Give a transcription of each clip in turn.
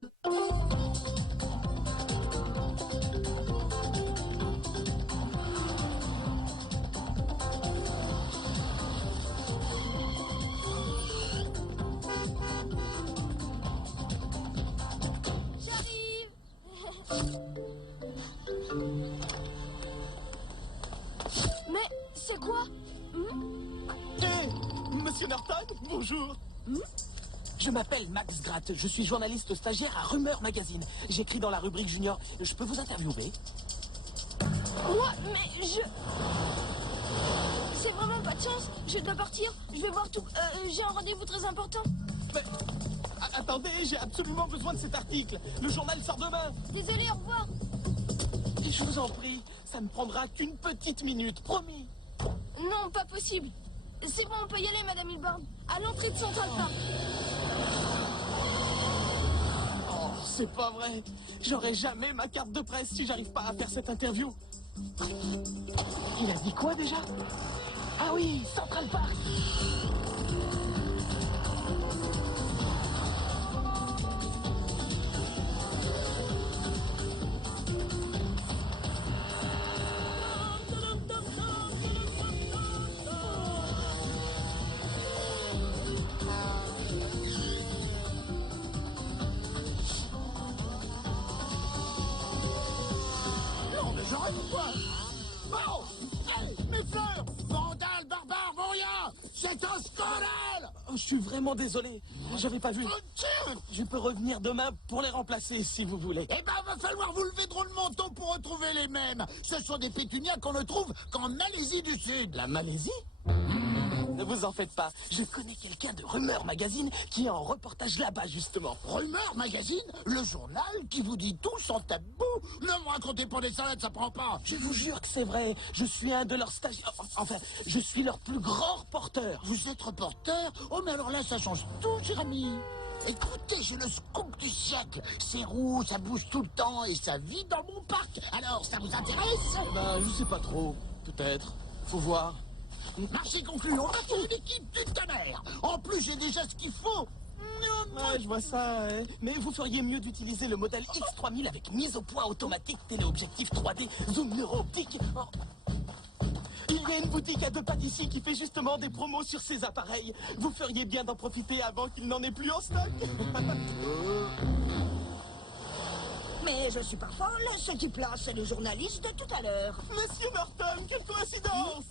J'arrive. Mais c'est quoi? Monsieur Norton, bonjour. Je m'appelle Max Gratt, je suis journaliste stagiaire à Rumeur Magazine. J'écris dans la rubrique junior. Je peux vous interviewer? Moi, mais je... C'est vraiment pas de chance. Je dois partir. Je vais voir tout. J'ai un rendez-vous très important. Mais... Attendez, j'ai absolument besoin de cet article. Le journal sort demain. Désolé, au revoir. Et je vous en prie, ça ne prendra qu'une petite minute, promis. Non, pas possible. C'est bon, on peut y aller, Madame Hilborn. À l'entrée de Central Park. Oh, c'est pas vrai. J'aurai jamais ma carte de presse si j'arrive pas à faire cette interview. Il a dit quoi déjà? Ah oui, Central Park. Non, mais j'arrête ou quoi? Bon! Hey, mes fleurs! Vandales, barbares, vont rien! C'est un scandale! Oh, je suis vraiment désolé. J'avais pas vu. Tiens! Je peux revenir demain pour les remplacer si vous voulez. Eh ben, va falloir vous lever drôlement tôt pour retrouver les mêmes. Ce sont des pétunias qu'on ne trouve qu'en Malaisie du Sud. La Malaisie? Ne vous en faites pas. Je connais quelqu'un de Rumeur Magazine qui est en reportage là-bas, justement. Rumeur Magazine, le journal qui vous dit tout sans tabou. Ne me racontez pas des salades, ça prend pas. Je vous jure que c'est vrai. Je suis un de leurs stagiaires. Enfin, je suis leur plus grand reporter. Vous êtes reporter? Oh, mais alors là, ça change tout, cher ami. Écoutez, j'ai le scoop du siècle. C'est roux, ça bouge tout le temps et ça vit dans mon parc. Alors, ça vous intéresse? Ben, je sais pas trop. Peut-être. Faut voir. Marché conclu, on a fait une équipe du tonnerre. En plus, j'ai déjà ce qu'il faut. Ouais, je vois ça. Ouais. Mais vous feriez mieux d'utiliser le modèle X3000 avec mise au point automatique, téléobjectif 3D, zoom neuro-optique. Oh. Il y a une boutique à 2 pas d'ici qui fait justement des promos sur ces appareils. Vous feriez bien d'en profiter avant qu'il n'en ait plus en stock. Mais je suis pas folle, ce type-là, c'est le journaliste de tout à l'heure. Monsieur Norton, quelle coïncidence!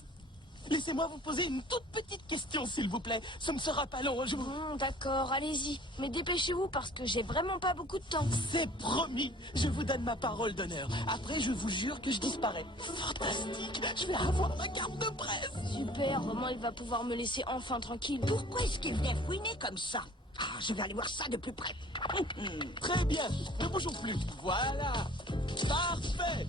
Laissez-moi vous poser une toute petite question, s'il vous plaît. Ce ne sera pas long, je vous... D'accord, allez-y. Mais dépêchez-vous parce que j'ai vraiment pas beaucoup de temps. C'est promis. Je vous donne ma parole d'honneur. Après, je vous jure que je disparais. Fantastique. Je vais avoir ma carte de presse. Super, Roman, il va pouvoir me laisser enfin tranquille. Pourquoi est-ce qu'il venait fouiner comme ça? Ah, je vais aller voir ça de plus près. Très bien. Ne bougeons plus. Voilà. Parfait.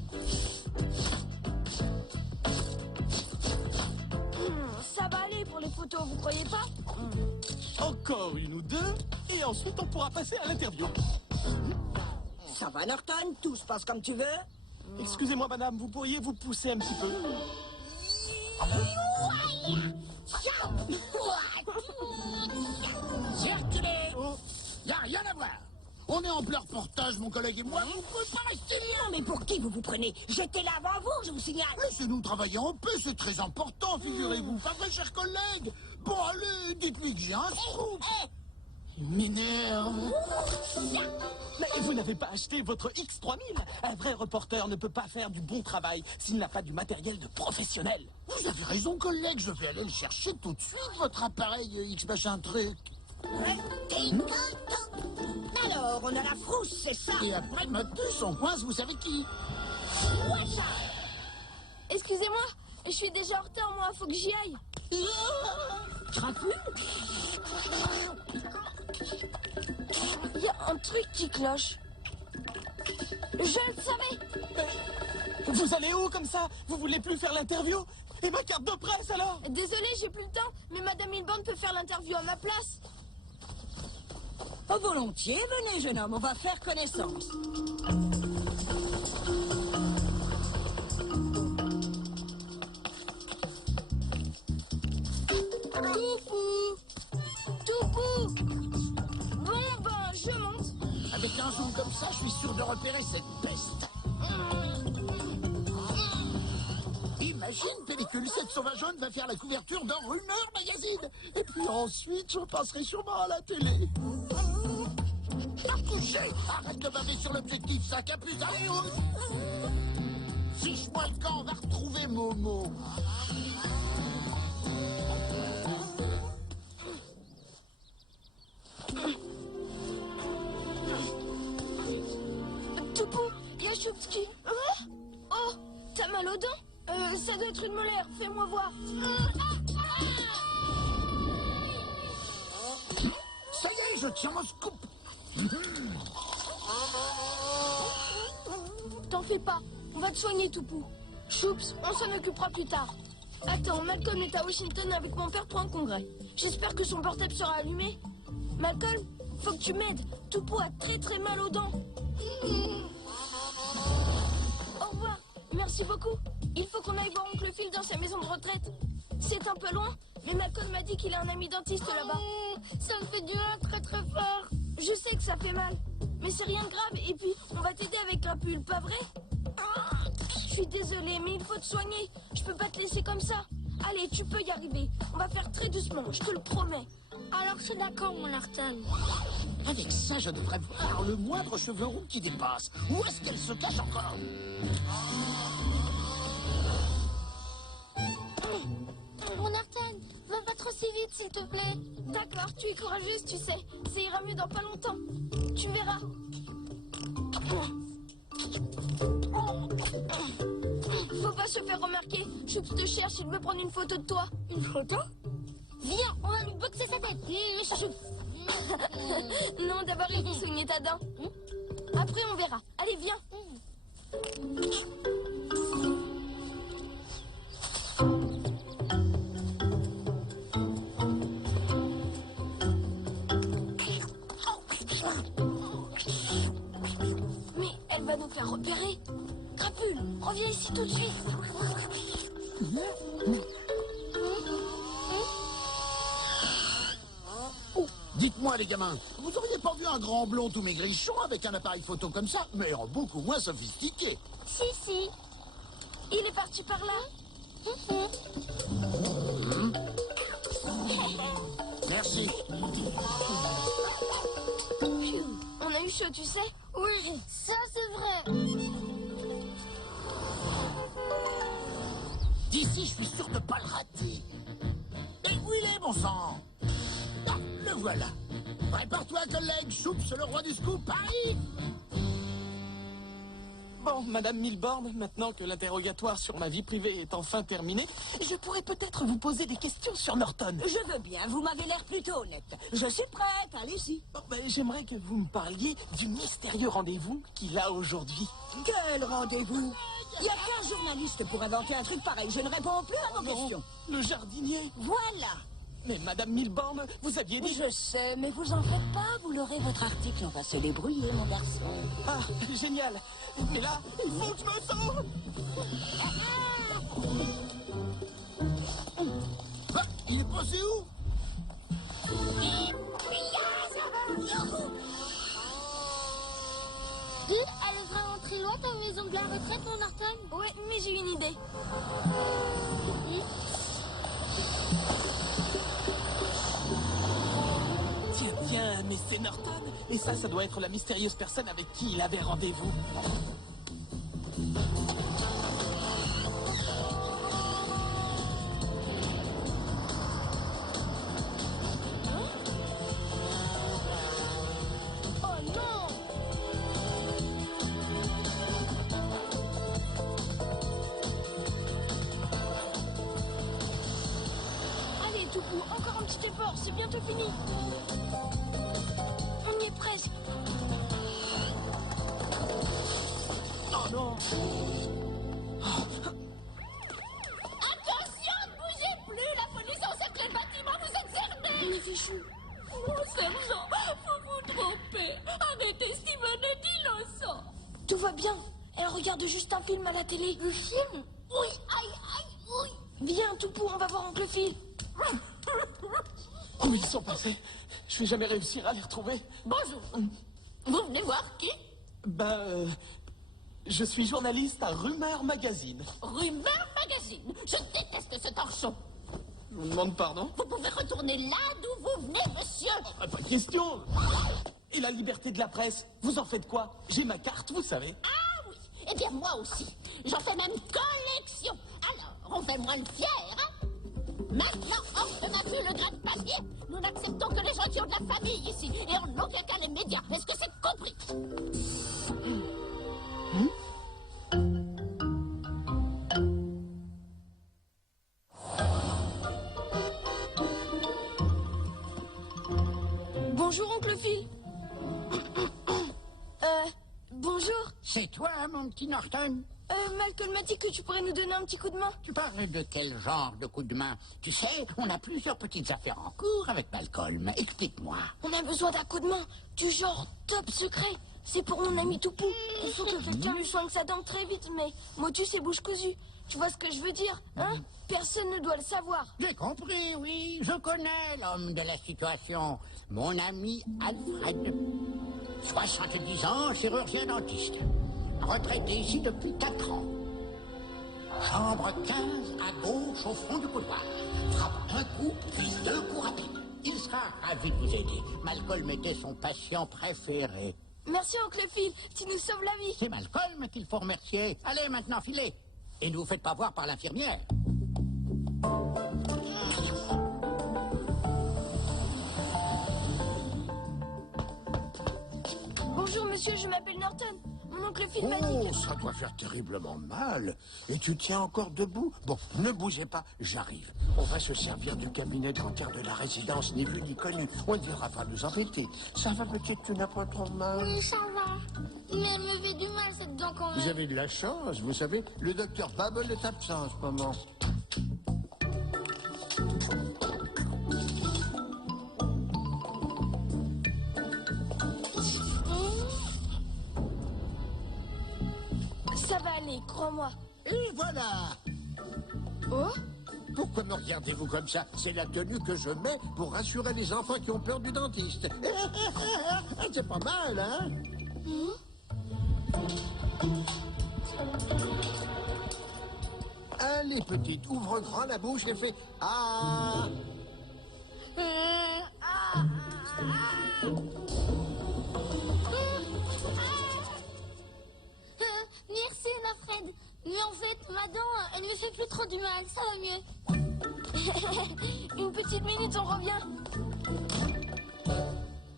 Ça va aller pour les photos, vous croyez pas? Encore une ou deux, et ensuite on pourra passer à l'interview. Ça va, Norton? Tout se passe comme tu veux? Excusez-moi, madame, vous pourriez vous pousser un petit peu? Circulez! Y a rien à voir. On est en plein reportage, mon collègue et moi. Vous pouvez pas rester là. Non, mais pour qui vous vous prenez? J'étais là avant vous, je vous signale. Laissez-nous travailler en paix, c'est très important, figurez-vous. Pas vrai, chers collègues? Bon, allez, dites-lui que j'ai un scoop. Il m'énerve. Mais vous n'avez pas acheté votre X3000. Un vrai reporter ne peut pas faire du bon travail s'il n'a pas du matériel de professionnel. Vous avez raison, collègue, je vais aller le chercher tout de suite, votre appareil X machin truc. Alors, on a la frousse, c'est ça? Et après, ma puce, on coince, vous savez qui? Excusez-moi, je suis déjà en retard, moi, faut que j'y aille. Il y a un truc qui cloche. Je le savais. Vous allez où comme ça? Vous voulez plus faire l'interview? Et ma carte de presse alors? Désolé, j'ai plus le temps, mais Madame Hilborn peut faire l'interview à ma place. Oh, volontiers, venez, jeune homme, on va faire connaissance. Toupou! Toupou! Bon, ben, je monte. Avec Avec un zoom comme ça, je suis sûr de repérer cette peste. Imagine, pellicule, cette sauvageonne va faire la couverture d'un Rumeur magazine. Et puis ensuite, je passerai sûrement à la télé. T'as couché. Arrête de baver sur l'objectif, sac à puce, allez, rouge. Fiche-moi le camp, on va retrouver Momo. Toupou, y'a Choupski. Oh, t'as mal aux dents? Ça doit être une molaire, fais-moi voir. Ça y est, je tiens mon scoop. T'en fais pas, on va te soigner, Toupou. Choups, on s'en occupera plus tard. Attends, Malcolm est à Washington avec mon père pour un congrès. J'espère que son portable sera allumé. Malcolm, faut que tu m'aides. Toupou a très mal aux dents. Au revoir, merci beaucoup. Il faut qu'on aille voir Oncle Phil dans sa maison de retraite. C'est un peu loin, mais Malcolm m'a dit qu'il a un ami dentiste là-bas. Ça me fait du bien très fort. Je sais que ça fait mal, mais c'est rien de grave. Et puis, on va t'aider avec un pull, pas vrai? Je suis désolée, mais il faut te soigner. Je peux pas te laisser comme ça. Allez, tu peux y arriver. On va faire très doucement, je te le promets. Alors c'est d'accord, mon Artan. Avec ça, je devrais voir le moindre cheveu roux qui dépasse. Où est-ce qu'elle se cache encore? Mon Artan, va pas trop si vite, s'il te plaît. D'accord, tu es courageuse, tu sais. Ça ira mieux dans pas longtemps. Tu verras. Faut pas se faire remarquer. Choups te cherche, il veut prendre une photo de toi. Une photo? Viens, on va lui boxer sa tête. Non, d'abord il faut soigner ta dent. Après on verra. Allez, viens. Mais elle va nous faire repérer. Crapule, reviens ici tout de suite. Dites-moi, les gamins, vous auriez pas vu un grand blond tout maigrichon avec un appareil photo comme ça, mais en beaucoup moins sophistiqué? Si. Il est parti par là. Merci. On a eu chaud, tu sais? Oui, ça c'est vrai. D'ici, je suis sûr de pas le rater. Et où il est, bon sang? Ah, le voilà. Prépare-toi, collègue. Choups, le roi du scoop, Paris. Bon, Madame Milborn, maintenant que l'interrogatoire sur ma vie privée est enfin terminé, je pourrais peut-être vous poser des questions sur Norton. Je veux bien, vous m'avez l'air plutôt honnête. Je suis prête, allez-y. Bon, ben, j'aimerais que vous me parliez du mystérieux rendez-vous qu'il a aujourd'hui. Quel rendez-vous? Il n'y a qu'un journaliste pour inventer un truc pareil. Je ne réponds plus à vos questions. Le jardinier. Voilà. Mais Madame Milborn, vous aviez dit... Je sais, mais vous en faites pas. Vous l'aurez, votre article. On va se débrouiller, mon garçon. Ah, génial. Mais là, il faut que je me sauve. Ah, il est passé où? Elle devrait rentrer loin ta maison de la retraite, mon Norton? Ouais, mais j'ai une idée. Tiens, mais c'est Norton. Et ça doit être la mystérieuse personne avec qui il avait rendez-vous. Oh non! Allez, Toupou, encore un petit effort, c'est bientôt fini. On y est presque. Oh non. Attention, ne bougez plus, la police encercle le bâtiment, vous êtes cerné. Mais fichu. Oh, sergent, vous vous trompez. Arrêtez, Steven est innocent. Tout va bien. Elle regarde juste un film à la télé. Le film? Oui, aïe, oui. Viens, Toupou, on va voir Oncle Phil. Où ils sont passés? Je vais jamais réussir à les retrouver. Bonjour. Vous venez voir qui? Je suis journaliste à Rumeur Magazine. Rumeur Magazine. Je déteste ce torchon. Je vous demande pardon? Vous pouvez retourner là d'où vous venez, monsieur. Pas de question. Et la liberté de la presse, vous en faites quoi? J'ai ma carte, vous savez. Ah oui. Eh bien, moi aussi. J'en fais même collection. Alors, on fait moins le fier, hein? Maintenant, hors de ma vue, le grain de papier. Nous n'acceptons que les gens qui ont de la famille ici. Et en aucun cas les médias. Est-ce que c'est compris? Bonjour, oncle Phil. Bonjour. C'est toi, mon petit Norton? Malcolm m'a dit que tu pourrais nous donner un petit coup de main. Tu parles de quel genre de coup de main? Tu sais, on a plusieurs petites affaires en cours avec Malcolm. Explique-moi. On a besoin d'un coup de main, du genre top secret. C'est pour mon ami Toupou. Il faut que quelqu'un lui soigne sa dent très vite, mais motus et bouche cousue. Tu vois ce que je veux dire, hein? Personne ne doit le savoir. J'ai compris, oui. Je connais l'homme de la situation. Mon ami Alfred. 70 ans, chirurgien dentiste. Retraité ici depuis 4 ans. Chambre 15 à gauche au fond du couloir. Frappe un coup, puis 2 coups rapides. Il sera ravi de vous aider. Malcolm était son patient préféré. Merci, oncle Phil. Tu nous sauves la vie. C'est Malcolm qu'il faut remercier. Allez, maintenant, filez. Et ne vous faites pas voir par l'infirmière. Bonjour, monsieur, je m'appelle Norton. Mon oncle Phil m'a dit Oh, que... ça doit faire terriblement mal. Et tu tiens encore debout? Bon, ne bougez pas, j'arrive. On va se servir du cabinet dentaire de la résidence, ni vu ni connu. On ne viendra pas nous embêter. Ça va, petite, tu n'as pas trop mal? Oui, ça va. Mais elle me fait du mal, cette dent, quand Vous même. avez de la chance, vous savez, le docteur Babble est absent en ce moment. Ça va aller, crois-moi. Et voilà. Oh? Pourquoi me regardez-vous comme ça? C'est la tenue que je mets pour rassurer les enfants qui ont peur du dentiste. C'est pas mal, hein? Allez, petite, ouvre grand la bouche et fais « Ah !» Merci, Alfred. Mais en fait, ma dent, elle me fait plus trop du mal. Ça va mieux. Une petite minute, on revient.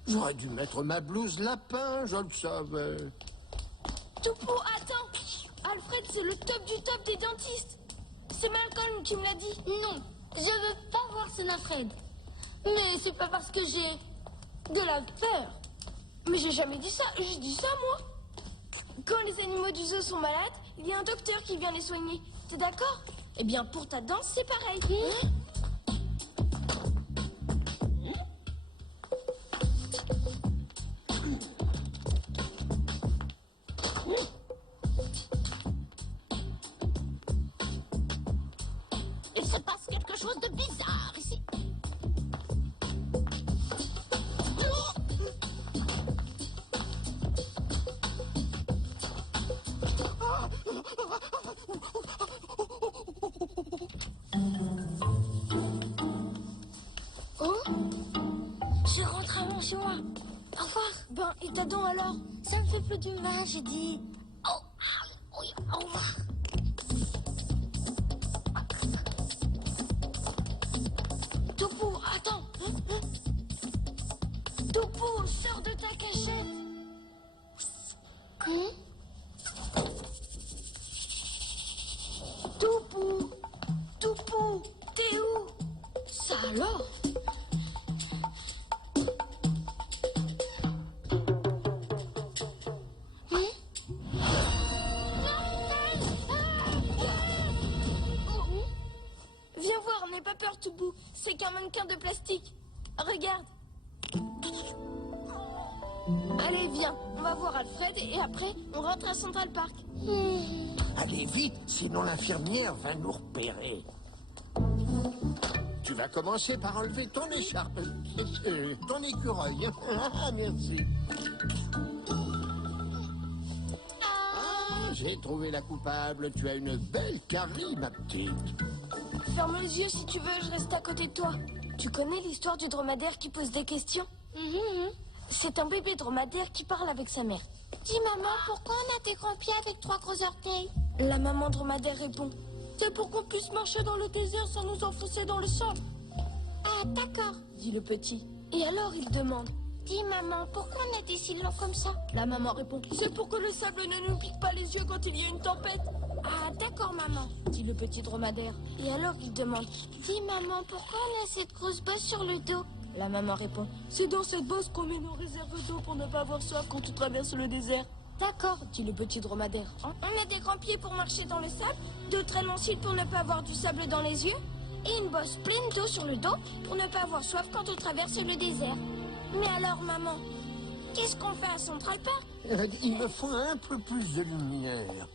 J'aurais dû mettre ma blouse lapin, je le savais. Toupou, attends. Alfred, c'est le top du top des dentistes. C'est Malcolm qui me l'a dit. Non, je veux pas voir son Alfred. Mais c'est pas parce que j'ai de la peur. Mais j'ai jamais dit ça. J'ai dit ça, moi. Quand les animaux du zoo sont malades, il y a un docteur qui vient les soigner. T'es d'accord? Eh bien, pour ta dent, c'est pareil. Il se passe quelque chose de bizarre ici. Oh, je rentre avant chez moi. Au revoir. Ben, et ta dent alors? Ça me fait plus du mal, j'ai dit. Oh, oui, au revoir. Toupou, attends. Toupou, sors de ta cachette. Toupou, Toupou, t'es où? Ça alors? Viens voir, n'aie pas peur, Toupou. C'est qu'un mannequin de plastique. Regarde. Allez, viens. On va voir Alfred et après, on rentre à Central Park. Allez vite, sinon l'infirmière va nous repérer. Tu vas commencer par enlever ton écharpe, ton écureuil. Merci. j'ai trouvé la coupable. Tu as une belle carie, ma petite. Ferme les yeux si tu veux, je reste à côté de toi. Tu connais l'histoire du dromadaire qui pose des questions? C'est un bébé dromadaire qui parle avec sa mère. Dis maman, pourquoi on a des grands pieds avec 3 gros orteils? La maman dromadaire répond: c'est pour qu'on puisse marcher dans le désert sans nous enfoncer dans le sable. Ah, d'accord. Dit le petit. Et alors il demande: Dis maman, pourquoi on a des cils longs comme ça? la maman répond: c'est pour que le sable ne nous pique pas les yeux quand il y a une tempête. Ah, d'accord maman. Dit le petit dromadaire. Et alors il demande: Dis maman, pourquoi on a cette grosse bosse sur le dos? la maman répond: c'est dans cette bosse qu'on met nos réserves d'eau pour ne pas avoir soif quand tu traverses le désert. D'accord, dit le petit dromadaire. On a des grands pieds pour marcher dans le sable, de très longs cils pour ne pas avoir du sable dans les yeux, et une bosse pleine d'eau sur le dos pour ne pas avoir soif quand on traverse le désert. Mais alors maman, qu'est-ce qu'on fait à Central Park? Il me faut un peu plus de lumière.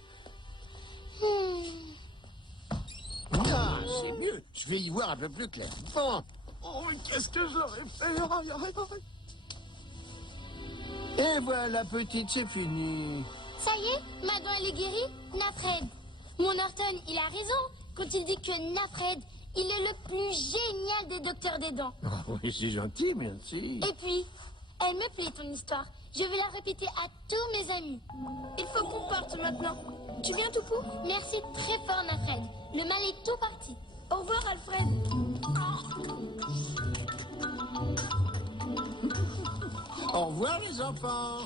Ah, c'est mieux. Je vais y voir un peu plus clair. Bon. Oh, mais qu'est-ce que je leur ai fait? Aïe, aïe, aïe. Et voilà, petite, c'est fini. Ça y est, maintenant elle est guérie, Nafred. Mon Norton, il a raison quand il dit que Nafred, il est le plus génial des docteurs des dents. Ah oui, c'est gentil, merci. Et puis, elle me plaît ton histoire. Je vais la répéter à tous mes amis. Il faut qu'on parte maintenant. Tu viens tout coup? Merci très fort, Nafred. Le mal est tout parti. Au revoir Alfred. Au revoir, les enfants.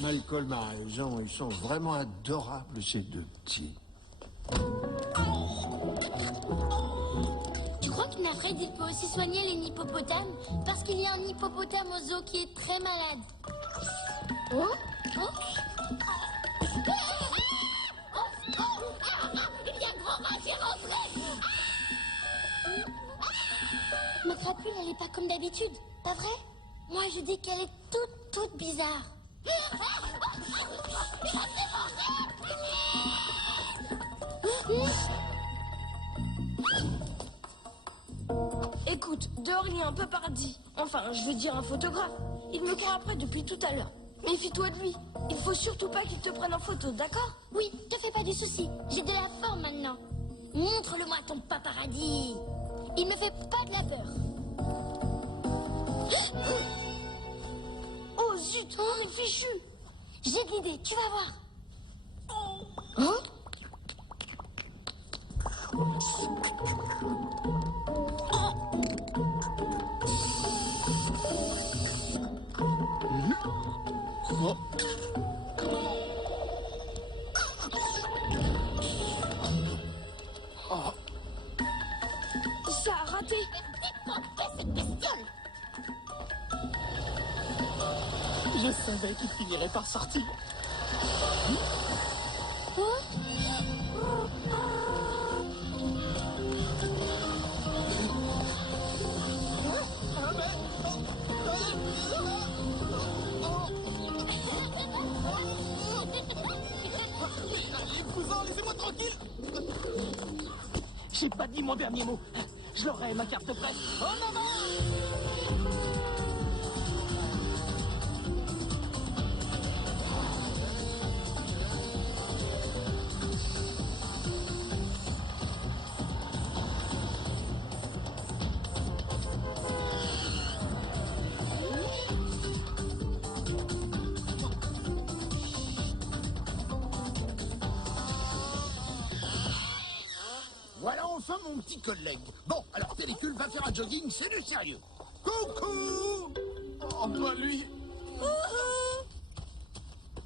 Malcolm a raison, ils sont vraiment adorables, ces deux petits. Tu crois que Nafred, il peut aussi soigner les hippopotames? Parce qu'il y a un hippopotame au zoo qui est très malade. Oh? Oh? Il y a grand rat qui est rentré. Ma crapule, elle est pas comme d'habitude, pas vrai? Moi, je dis qu'elle est toute bizarre. Écoute, dehors il y a un paparazzi. Enfin, je veux dire un photographe. Il me court après depuis tout à l'heure. Méfie-toi de lui. Il faut surtout pas qu'il te prenne en photo, d'accord? Oui, te fais pas de soucis. J'ai de la forme maintenant. Montre-le-moi ton paparazzi. Il me fait pas de la peur. Oh zut, on est fichu. J'ai de l'idée, tu vas voir. Ça a raté. Cette bestiole. Je savais qu'il finirait par sortir. Les cousins, laissez-moi tranquille. J'ai pas dit mon dernier mot. Je l'aurai, ma carte de presse. En avant! Voilà enfin mon petit collègue. Bon, alors Pellicule va faire un jogging, c'est du sérieux. Coucou! Oh, pas lui.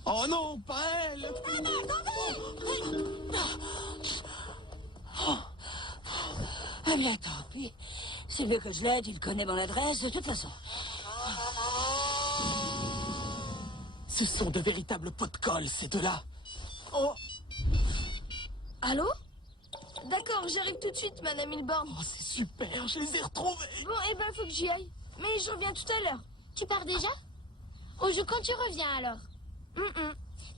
Oh non, pas elle. Eh bien, tant pis. C'est mieux que je l'aide, il connaît mon adresse de toute façon. Ce sont de véritables pots de colle, ces deux-là. Oh, Allô? D'accord, j'arrive tout de suite, Madame Milborn. oh, c'est super, je les ai retrouvés. Bon, eh ben, faut que j'y aille. Mais je reviens tout à l'heure. Tu pars déjà? On joue quand tu reviens alors.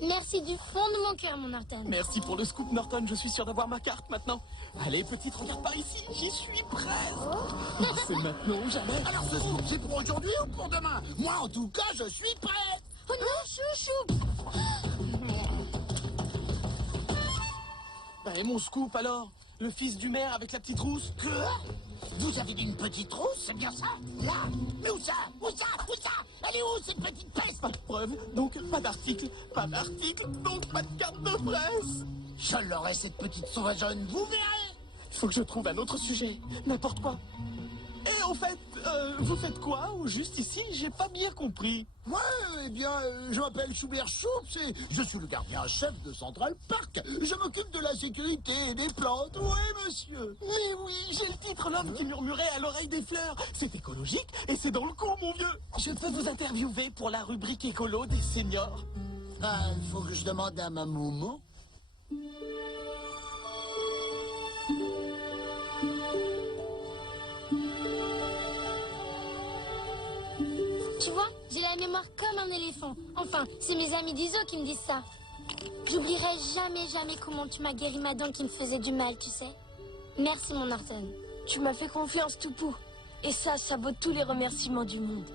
Merci du fond de mon cœur, mon Norton. Merci pour le scoop, Norton. Je suis sûr d'avoir ma carte maintenant. Allez, petite, regarde par ici. J'y suis presque. Oh, c'est maintenant ou jamais. Alors ce scoop, c'est pour aujourd'hui ou pour demain? Moi, en tout cas, je suis prêt. Oh non, chouchou! Ouais, mon scoop alors? Le fils du maire avec la petite rousse? Quoi? Vous avez une petite rousse, c'est bien ça? Là? Mais où ça? Où ça? Où ça? Elle est où, cette petite peste? Pas de preuve, donc pas d'article. Pas d'article, donc pas de carte de presse. Je l'aurai, cette petite sauvageonne, vous verrez! Il faut que je trouve un autre sujet. N'importe quoi. Et au fait, vous faites quoi au juste ici? J'ai pas bien compris. Ouais, eh bien, je m'appelle Schubert Schultz et je suis le gardien-chef de Central Park. Je m'occupe de la sécurité et des plantes, oui, monsieur. Mais oui, j'ai le titre, l'homme qui murmurait à l'oreille des fleurs. C'est écologique et c'est dans le coup, mon vieux. Je peux vous interviewer pour la rubrique écolo des seniors. Ah, il faut que je demande à ma maman. Tu vois, j'ai la mémoire comme un éléphant. Enfin, c'est mes amis d'ISO qui me disent ça. J'oublierai jamais comment tu m'as guéri ma dent qui me faisait du mal, tu sais. Merci, mon Norton. Tu m'as fait confiance, Toupou. Et ça vaut tous les remerciements du monde.